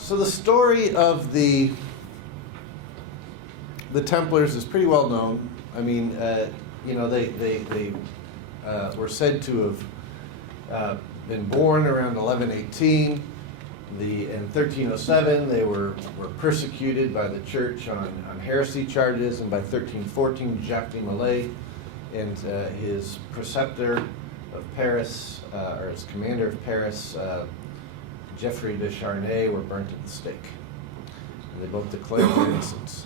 So the story of the Templars is pretty well known. I mean, they were said to have been born around 1118. In 1307, they were persecuted by the church on heresy charges, and by 1314, Jacques de Molay and his preceptor of Paris, or his commander of Paris, Geoffrey de Charnay, were burnt at the stake. And they both declared their innocence.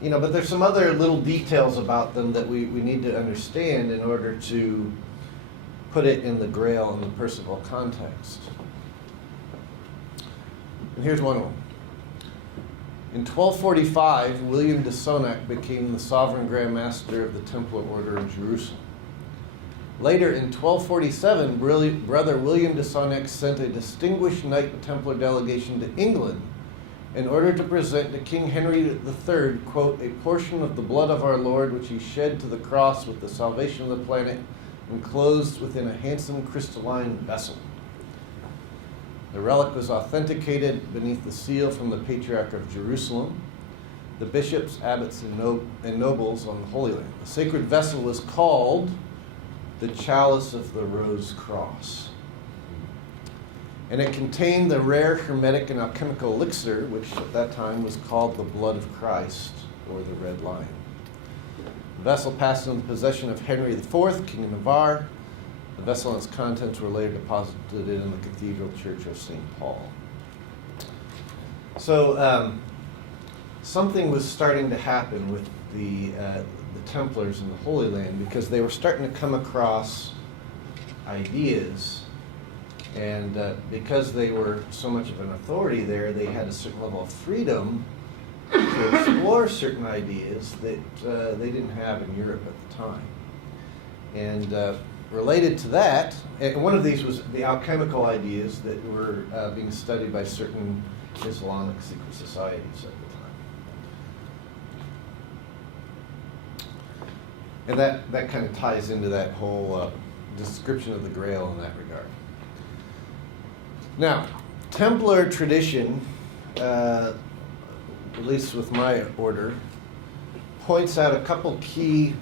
But there's some other little details about them that we need to understand in order to put it in the Grail and the Percival context. And here's one of them. In 1245, William de Sonac became the sovereign Grand Master of the Templar Order of Jerusalem. Later, in 1247, Brother William de Sonac sent a distinguished Knight Templar delegation to England in order to present to King Henry III, quote, a portion of the blood of our Lord which he shed to the cross with the salvation of the planet, enclosed within a handsome crystalline vessel. The relic was authenticated beneath the seal from the Patriarch of Jerusalem, the bishops, abbots, and nobles on the Holy Land. The sacred vessel was called the Chalice of the Rose Cross. And it contained the rare hermetic and alchemical elixir, which at that time was called the Blood of Christ, or the Red Lion. The vessel passed into the possession of Henry IV, King of Navarre. The vessel and its contents were later deposited in the Cathedral Church of St. Paul. So something was starting to happen with the Templars in the Holy Land, because they were starting to come across ideas. And because they were so much of an authority there, they had a certain level of freedom to explore certain ideas that they didn't have in Europe at the time. And related to that, and one of these was the alchemical ideas that were being studied by certain Islamic secret societies at the time. And that kind of ties into that whole description of the Grail in that regard. Now, Templar tradition, at least with my order, points out a couple key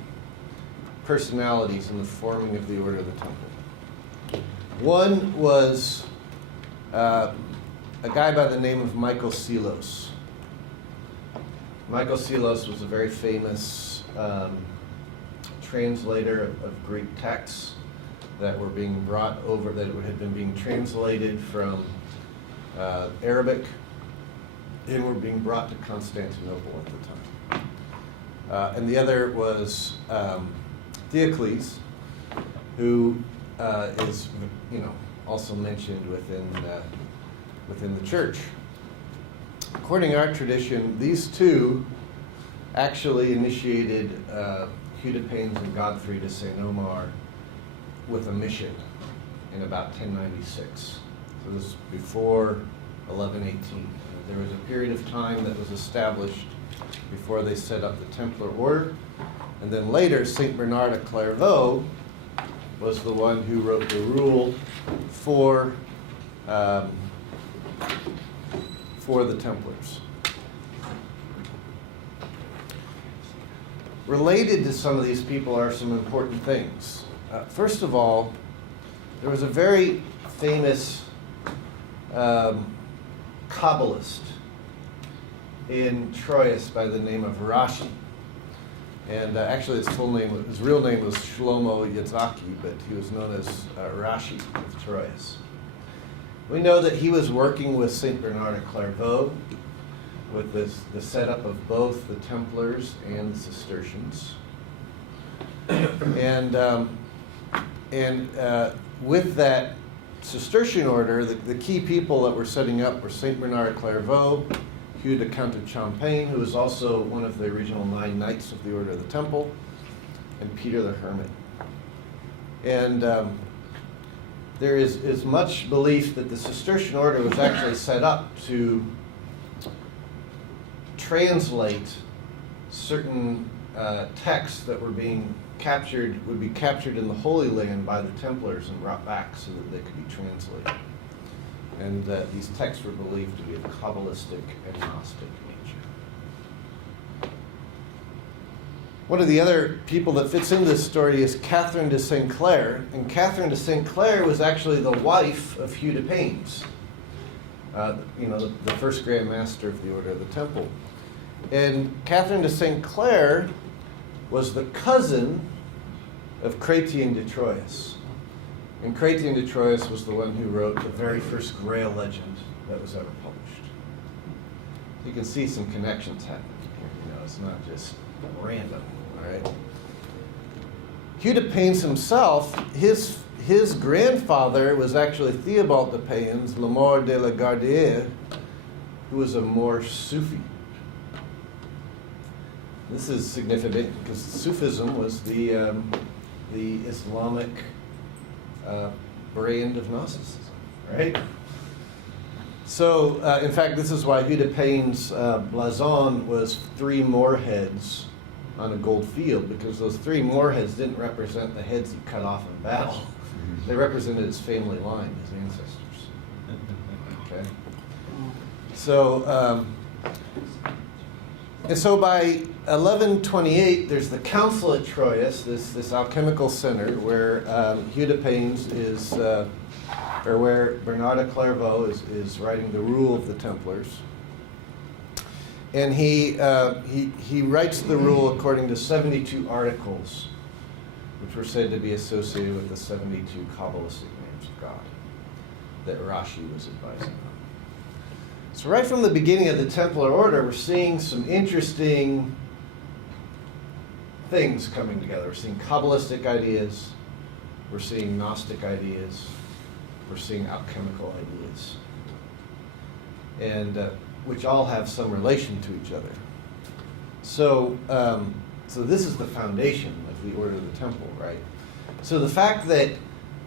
personalities in the forming of the Order of the Temple. One was a guy by the name of Michael Psellos. Michael Psellos was a very famous translator of Greek texts that were being brought over, that had been being translated from Arabic and were being brought to Constantinople at the time. And the other was Theocles, who is, also mentioned within the church. According to our tradition, these two actually initiated Hugh de Paynes and Godfrey de Saint-Omer with a mission in about 1096. So this is before 1118. There was a period of time that was established before they set up the Templar Order. And then later, St. Bernard of Clairvaux was the one who wrote the rule for the Templars. Related to some of these people are some important things. First of all, there was a very famous kabbalist in Troyes by the name of Rashi. And actually his real name was Shlomo Yitzhaki, but he was known as Rashi of Troyes. We know that he was working with St. Bernard of Clairvaux with the setup of both the Templars and the Cistercians. And with that Cistercian order, the key people that were setting up were St. Bernard of Clairvaux, Hugh de Count of Champagne, who was also one of the original 9 Knights of the Order of the Temple, and Peter the Hermit. And there is much belief that the Cistercian order was actually set up to translate certain texts that were being would be captured in the Holy Land by the Templars and brought back so that they could be translated. And these texts were believed to be of kabbalistic and Gnostic nature. One of the other people that fits in this story is Catherine de St. Clair. And Catherine de St. Clair was actually the wife of Hugh de Paynes, the first Grand Master of the Order of the Temple. And Catherine de St. Clair was the cousin of Chrétien de Troyes. And Chrétien de Troyes was the one who wrote the very first Grail legend that was ever published. You can see some connections happening here. It's not just random, all right? Hugh de Paynes himself, his grandfather was actually Theobald de Payens, Le Mort de la Gardière, who was a Moorish Sufi. This is significant because Sufism was the Islamic brand of Gnosticism, right? So, in fact, this is why Hugh de Paynes' blason was 3 Moor heads on a gold field, because those 3 Moor heads didn't represent the heads he cut off in battle. They represented his family line, his ancestors. Okay? So, and so by 1128, there's the council at Troyes, this alchemical center where Hugh de Paynes is, or where Bernard de Clairvaux is writing the rule of the Templars. And he writes the rule according to 72 articles, which were said to be associated with the 72 kabbalistic names of God that Rashi was advising on. So right from the beginning of the Templar Order, we're seeing some interesting things coming together. We're seeing kabbalistic ideas, we're seeing Gnostic ideas, we're seeing alchemical ideas, and which all have some relation to each other. So, so this is the foundation of the Order of the Temple, right? So the fact that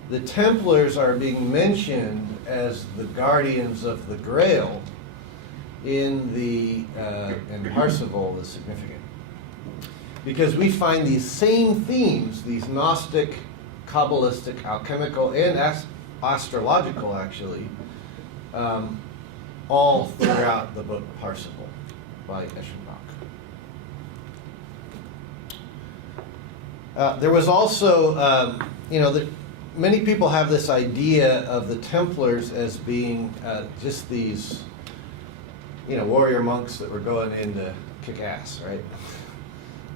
the Templars are being mentioned as the guardians of the Grail in Parsifal is significant, because we find these same themes, these Gnostic, Kabbalistic, alchemical, and astrological, actually, all throughout the book Parsifal by Eschenbach. There was also, many people have this idea of the Templars as being just these, warrior monks that were going in to kick ass, right?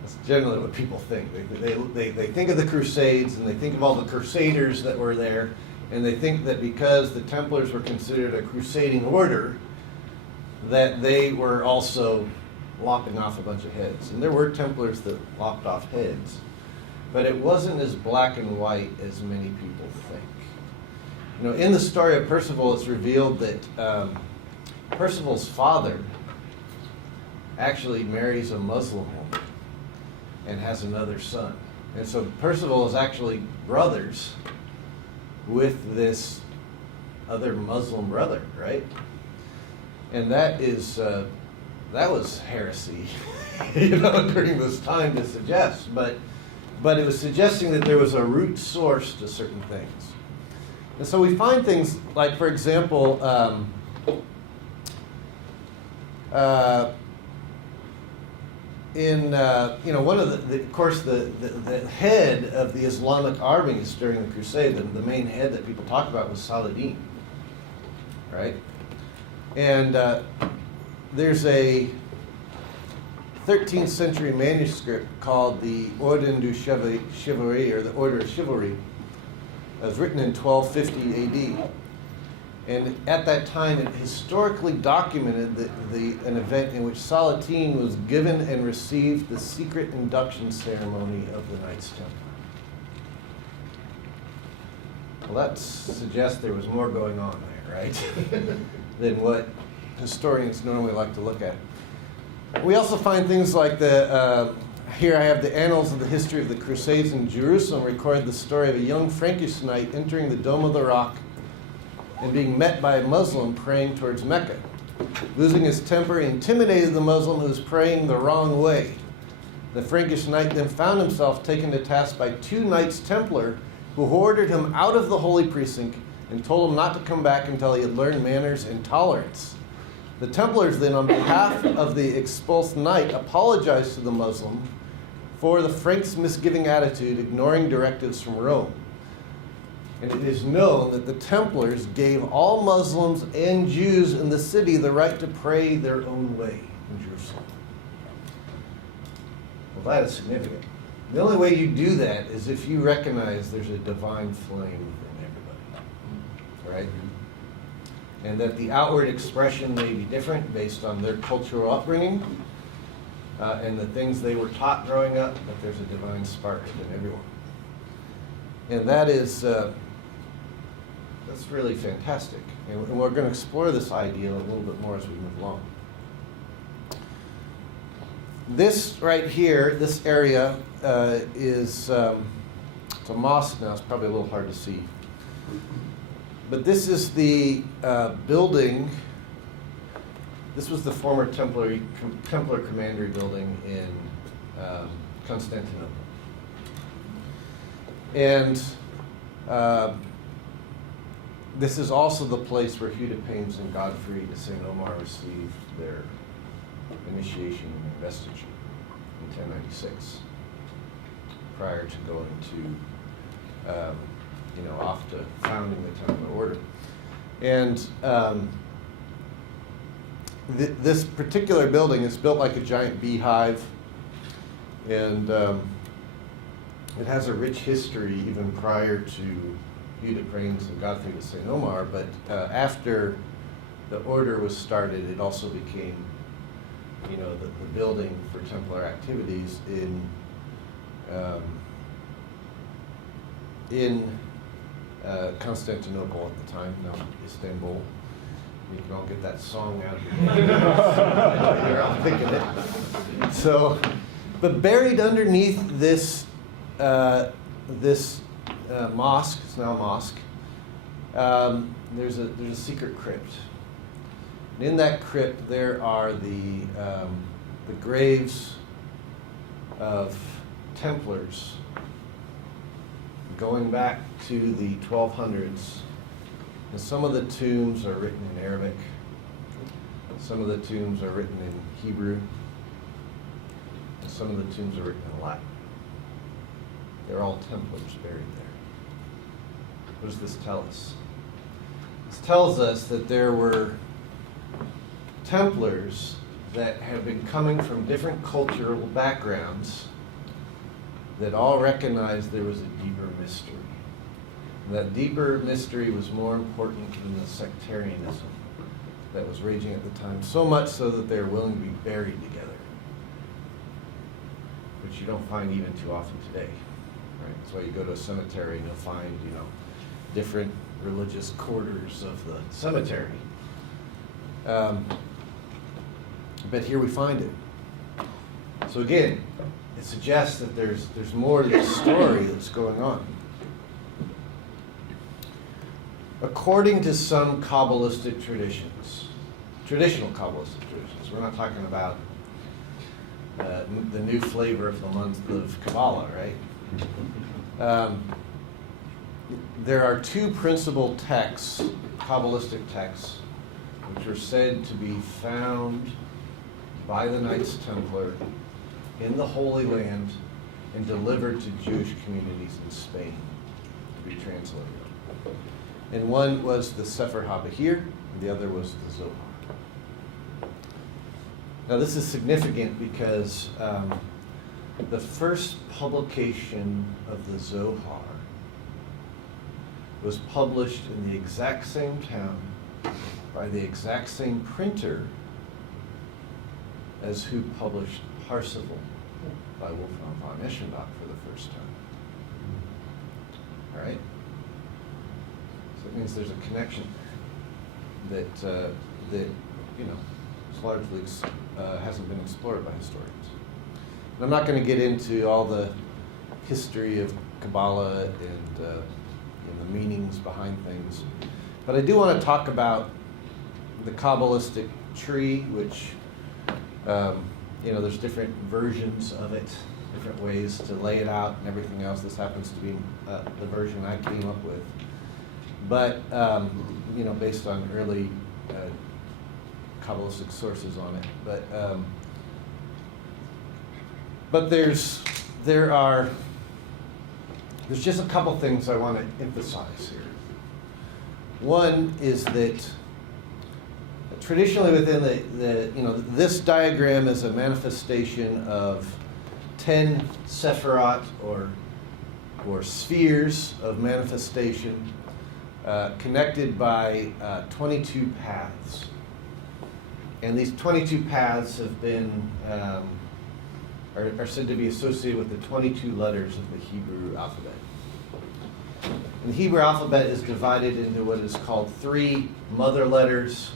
That's generally what people think. They think of the Crusades, and they think of all the Crusaders that were there, and they think that because the Templars were considered a crusading order, that they were also lopping off a bunch of heads. And there were Templars that lopped off heads, but it wasn't as black and white as many people think. In the story of Percival, it's revealed that Percival's father actually marries a Muslim woman and has another son. And so Percival is actually brothers with this other Muslim brother, right? And that was heresy, during this time to suggest. But it was suggesting that there was a root source to certain things. And so we find things like, for example, one of the head of the Islamic armies during the Crusade, the main head that people talk about was Saladin, right? And there's a 13th century manuscript called the Ordre du Chivalry, or the Order of Chivalry. It was written in 1250 AD. And at that time, it historically documented an event in which Saladin was given and received the secret induction ceremony of the Knights Templar. Well, that suggests there was more going on there, right? than what historians normally like to look at. We also find things like here I have the Annals of the History of the Crusades in Jerusalem record the story of a young Frankish knight entering the Dome of the Rock and being met by a Muslim praying towards Mecca. Losing his temper, he intimidated the Muslim who was praying the wrong way. The Frankish knight then found himself taken to task by 2 Knights Templar who ordered him out of the holy precinct and told him not to come back until he had learned manners and tolerance. The Templars then, on behalf of the expulsed knight, apologized to the Muslim for the Frank's misgiving attitude, ignoring directives from Rome. And it is known that the Templars gave all Muslims and Jews in the city the right to pray their own way in Jerusalem. Well, that is significant. The only way you do that is if you recognize there's a divine flame within everybody, right? And that the outward expression may be different based on their cultural upbringing and the things they were taught growing up, but there's a divine spark within everyone. And that is, that's really fantastic. And we're going to explore this idea a little bit more as we move along. This right here, this area is it's a mosque now. It's probably a little hard to see. But this is the building. This was the former Templar commandery building in Constantinople. And this is also the place where Hudipanes and Godfrey de St. Omar received their initiation and investiture in 1096, prior to going to, off to founding the Templar Order. And this particular building is built like a giant beehive, and it has a rich history even prior to Hudipanes and Godfrey de St. Omar, but after the order was started, it also became the building for Templar activities in Constantinople at the time, now Istanbul. You can all get that song out here. I'm thinking it. So, but buried underneath this mosque, it's now a mosque, there's a secret crypt. And in that crypt, there are the graves of Templars going back to the 1200s. And some of the tombs are written in Arabic. Some of the tombs are written in Hebrew. And some of the tombs are written in Latin. They're all Templars buried there. What does this tell us? This tells us that there were Templars that have been coming from different cultural backgrounds that all recognized there was a deeper mystery. And that deeper mystery was more important than the sectarianism that was raging at the time, so much so that they were willing to be buried together, which you don't find even too often today. Right? That's why you go to a cemetery and you'll find, different religious quarters of the cemetery. But here we find it. So again, it suggests that there's more to this story that's going on. According to some kabbalistic traditions, traditional kabbalistic traditions, we're not talking about the new flavor of the month of Kabbalah, right? There are two principal texts, kabbalistic texts, which are said to be found by the Knights Templar in the Holy Land and delivered to Jewish communities in Spain to be translated. And one was the Sefer HaBahir, and the other was the Zohar. Now this is significant because the first publication of the Zohar was published in the exact same town by the exact same printer as who published Parsifal by Wolfgang von Eschenbach for the first time. All right? So it means there's a connection that is largely hasn't been explored by historians. And I'm not going to get into all the history of Kabbalah and the meanings behind things, but I do want to talk about the Kabbalistic tree, which there's different versions of it, different ways to lay it out and everything else. This happens to be the version I came up with. but based on early kabbalistic sources on it. But there's just a couple things I want to emphasize here. One is that traditionally within this diagram is a manifestation of 10 sephirot or spheres of manifestation connected by 22 paths. And these 22 paths have been are said to be associated with the 22 letters of the Hebrew alphabet. And the Hebrew alphabet is divided into what is called 3 mother letters,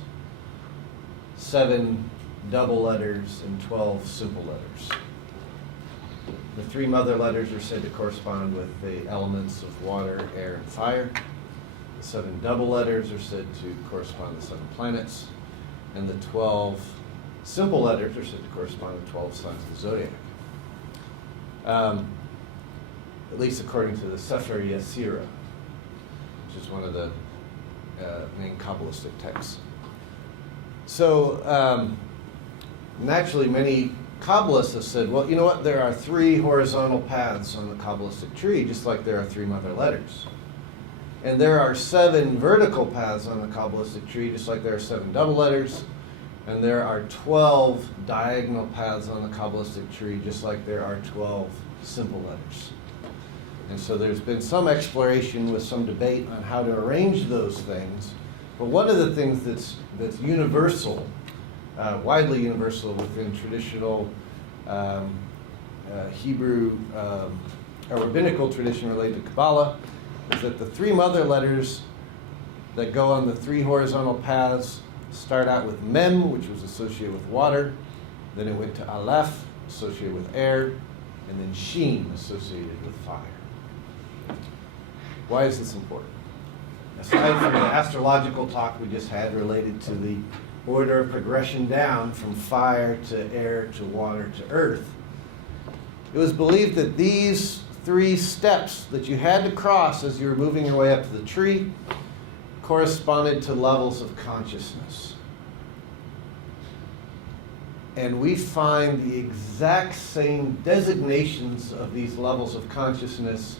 7 double letters, and 12 simple letters. The 3 mother letters are said to correspond with the elements of water, air, and fire. The 7 double letters are said to correspond to 7 planets. And the 12 simple letters are said to correspond to 12 signs of the zodiac. At least according to the Sefer Yetzirah, which is one of the main kabbalistic texts. So naturally, many Kabbalists have said, well, you know what? There are 3 horizontal paths on the Kabbalistic tree, just like there are 3 mother letters. And there are 7 vertical paths on the Kabbalistic tree, just like there are 7 double letters. And there are 12 diagonal paths on the Kabbalistic tree, just like there are 12 simple letters. And so there's been some exploration with some debate on how to arrange those things. But one of the things that's universal, widely universal within traditional Hebrew or rabbinical tradition related to Kabbalah is that the 3 mother letters that go on the 3 horizontal paths start out with Mem, which was associated with water, then it went to Aleph, associated with air, and then Shin, associated with fire. Why is this important? Aside from the astrological talk we just had related to the order of progression down from fire to air to water to earth, it was believed that these 3 steps that you had to cross as you were moving your way up to the tree corresponded to levels of consciousness. And we find the exact same designations of these levels of consciousness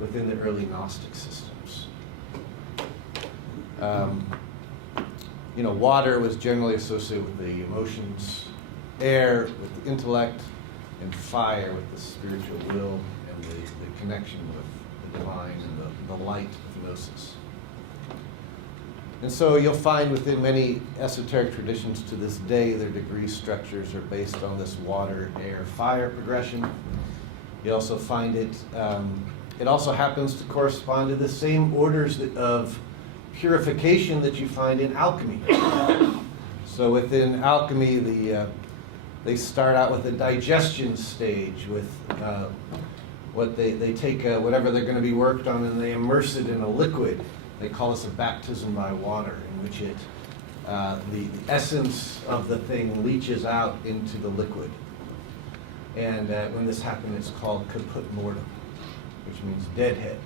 within the early Gnostic systems. Water was generally associated with the emotions, air with the intellect, and fire with the spiritual will and the connection with the divine and the light of gnosis. And so you'll find within many esoteric traditions to this day, their degree structures are based on this water, air, fire progression. You also find it also happens to correspond to the same orders of purification that you find in alchemy. So within alchemy, they start out with a digestion stage with what they take whatever they're going to be worked on and they immerse it in a liquid. They call this a baptism by water, in which the essence of the thing leaches out into the liquid. And when this happens, it's called kaput mortem, which means deadhead.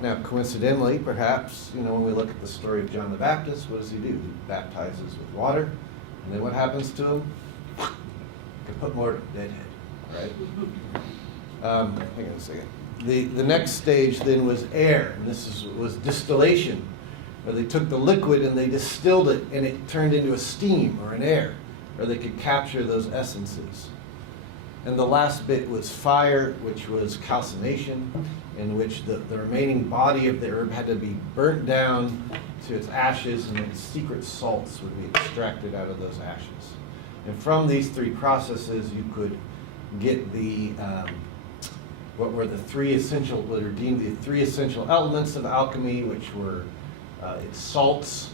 Now, coincidentally, perhaps, when we look at the story of John the Baptist, what does he do? He baptizes with water, and then what happens to him? Kaput mortem, deadhead, right? Hang on a second. The next stage then was air, and this was distillation, where they took the liquid and they distilled it, and it turned into a steam or an air, where they could capture those essences. And the last bit was fire, which was calcination, in which the remaining body of the herb had to be burnt down to its ashes, and then secret salts would be extracted out of those ashes. And from these 3 processes, you could get what were the 3 essential, what are deemed the 3 essential elements of alchemy, which were its salts,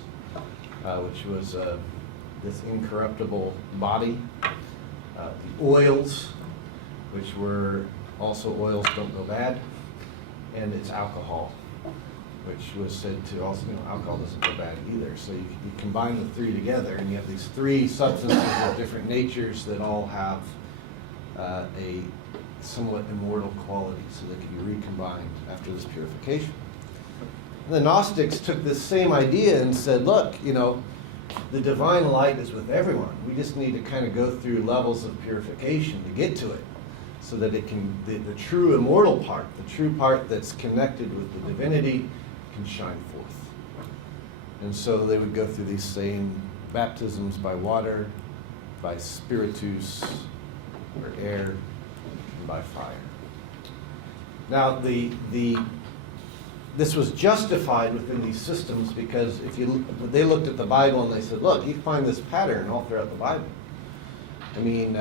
which was this incorruptible body, the oils, which were also oils don't go bad, and its alcohol, which was said to also, alcohol doesn't go bad either. So you combine the 3 together, and you have these 3 substances of different natures that all have a somewhat immortal quality, so they can be recombined after this purification. The Gnostics took this same idea and said, look, the divine light is with everyone. We just need to kind of go through levels of purification to get to it, so that it can, the true immortal part, the true part that's connected with the divinity, can shine forth. And so they would go through these same baptisms by water, by spiritus, or air, and by fire. Now, this was justified within these systems because they looked at the Bible and they said, look, you find this pattern all throughout the Bible. I mean,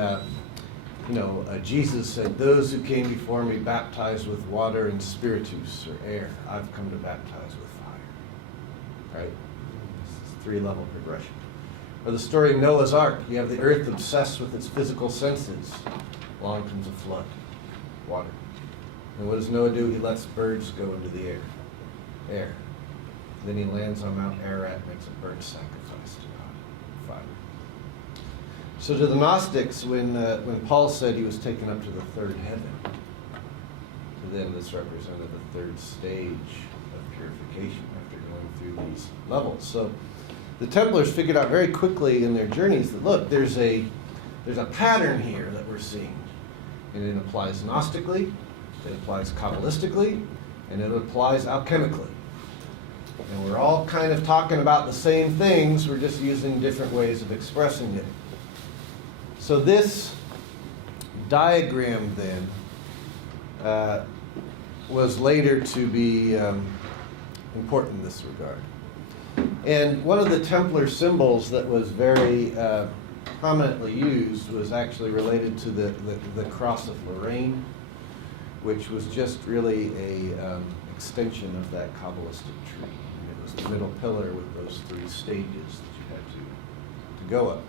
Jesus said, those who came before me baptized with water and spiritus, or air. I've come to baptize with fire. Right? It's a 3-level progression. Or the story of Noah's Ark. You have the earth obsessed with its physical senses. Along comes a flood. Water. And what does Noah do? He lets birds go into the air. Then he lands on Mount Ararat and makes a burnt sacrifice to God. Fire. So to the Gnostics, when Paul said he was taken up to the third heaven, to them this represented the third stage of purification after going through these levels. So the Templars figured out very quickly in their journeys that, look, there's a pattern here that we're seeing. And it applies Gnostically, it applies kabbalistically, and it applies alchemically. And we're all kind of talking about the same things, we're just using different ways of expressing it. So this diagram then was later to be important in this regard. And one of the Templar symbols that was very prominently used was actually related to the Cross of Lorraine, which was just really a extension of that kabbalistic tree. And it was the middle pillar with those 3 stages that you had to go up.